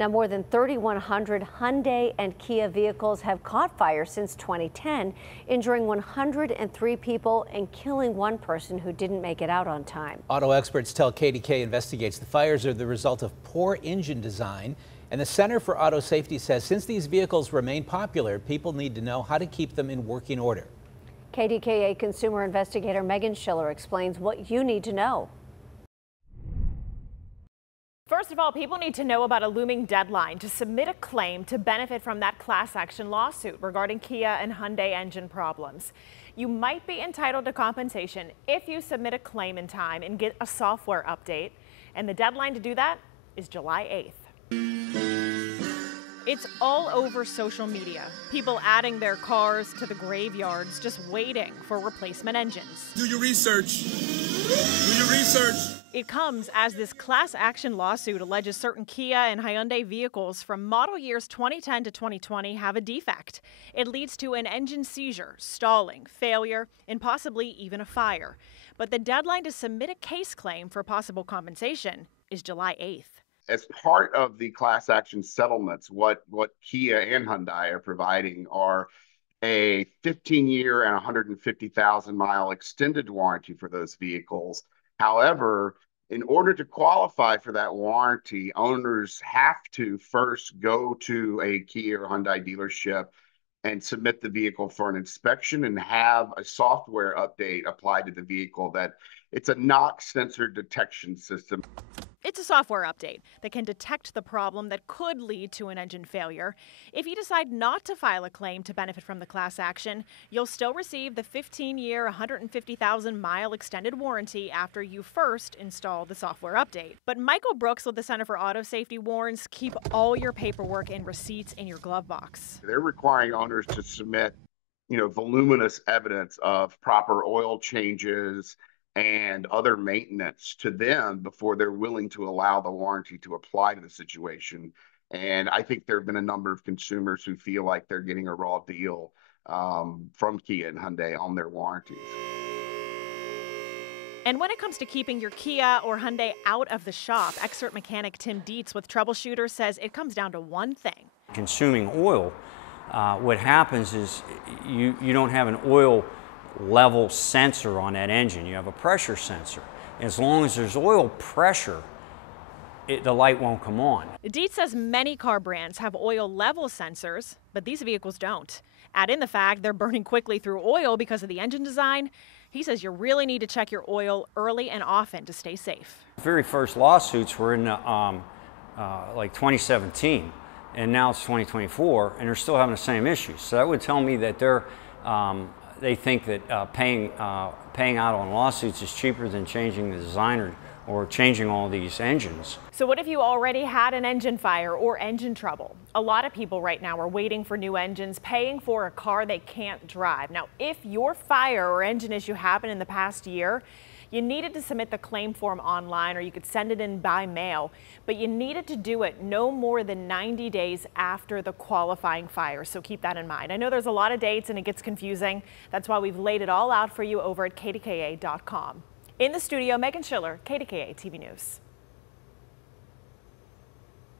Now, more than 3,100 Hyundai and Kia vehicles have caught fire since 2010, injuring 103 people and killing one person who didn't make it out on time. Auto experts tell KDKA investigates the fires are the result of poor engine design. And the Center for Auto Safety says since these vehicles remain popular, people need to know how to keep them in working order. KDKA consumer investigator Megan Schiller explains what you need to know. First of all, people need to know about a looming deadline to submit a claim to benefit from that class action lawsuit regarding Kia and Hyundai engine problems. You might be entitled to compensation if you submit a claim in time and get a software update. And the deadline to do that is July 8th. It's all over social media. People adding their cars to the graveyards, just waiting for replacement engines. Do your research. Do your research. It comes as this class action lawsuit alleges certain Kia and Hyundai vehicles from model years 2010 to 2020 have a defect. It leads to an engine seizure, stalling, failure, and possibly even a fire. But the deadline to submit a case claim for possible compensation is July 8th. As part of the class action settlements, what Kia and Hyundai are providing are a 15-year and 150,000-mile extended warranty for those vehicles. However, in order to qualify for that warranty, owners have to first go to a Kia or Hyundai dealership and submit the vehicle for an inspection and have a software update applied to the vehicle that it's a NOx sensor detection system. It's a software update that can detect the problem that could lead to an engine failure. If you decide not to file a claim to benefit from the class action, you'll still receive the 15-year, 150,000-mile extended warranty after you first install the software update. But Michael Brooks with the Center for Auto Safety warns keep all your paperwork and receipts in your glove box. They're requiring owners to submit, voluminous evidence of proper oil changes and other maintenance to them before they're willing to allow the warranty to apply to the situation. And I think there have been a number of consumers who feel like they're getting a raw deal from Kia and Hyundai on their warranties. And when it comes to keeping your Kia or Hyundai out of the shop, expert mechanic Tim Dietz with Troubleshooter says it comes down to one thing. Consuming oil, what happens is you don't have an oil level sensor on that engine. You have a pressure sensor. As long as there's oil pressure, the light won't come on. Dietz says many car brands have oil level sensors, but these vehicles don't. Add in the fact they're burning quickly through oil because of the engine design. He says you really need to check your oil early and often to stay safe. The very first lawsuits were in like 2017, and now it's 2024, and they're still having the same issues. So that would tell me that they think that paying out on lawsuits is cheaper than changing the design or changing all these engines. So what if you already had an engine fire or engine trouble? A lot of people right now are waiting for new engines, paying for a car they can't drive. Now, if your fire or engine issue happened in the past year, you needed to submit the claim form online, or you could send it in by mail, but you needed to do it no more than 90 days after the qualifying fire, so keep that in mind. I know there's a lot of dates and it gets confusing. That's why we've laid it all out for you over at KDKA.com. In the studio, Megan Schiller, KDKA-TV News.